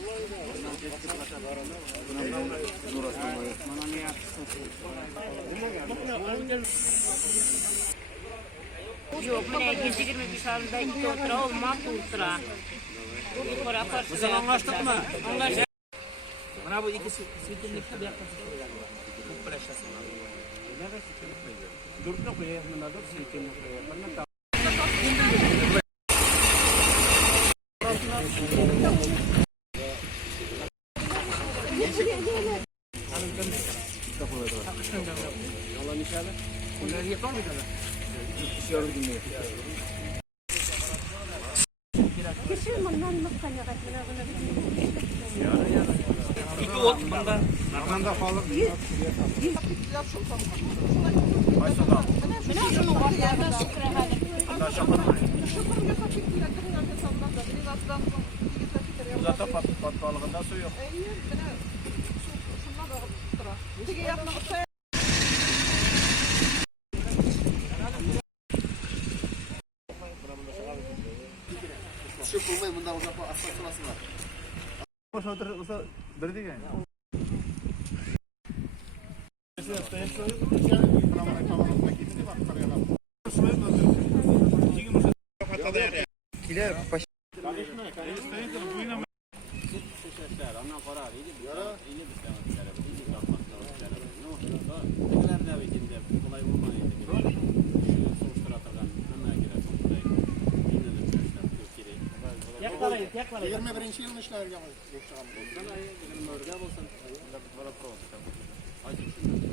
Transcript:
Yok, mene 20 salında 2 otura olmaz ultra. Yukarı karşı. Sen anlaştık mı? Anlaştık. Bana bu ikisi sitinlikte bir yaklaşık bu plaşası var. Durduk koyuyor bunlar da sitinlikte yapar. İki ot bunda. Narmanda falan. Mene şunu var yerden şükür hadi. Uzata patbalığında su yok. Şu bulmayı bundan uzak asla sırası var. Boş oturursa bir değil yani. Yaklaşık. 21. yılın işlerine Sen ay 24'de olsan. Bana prova. Acı.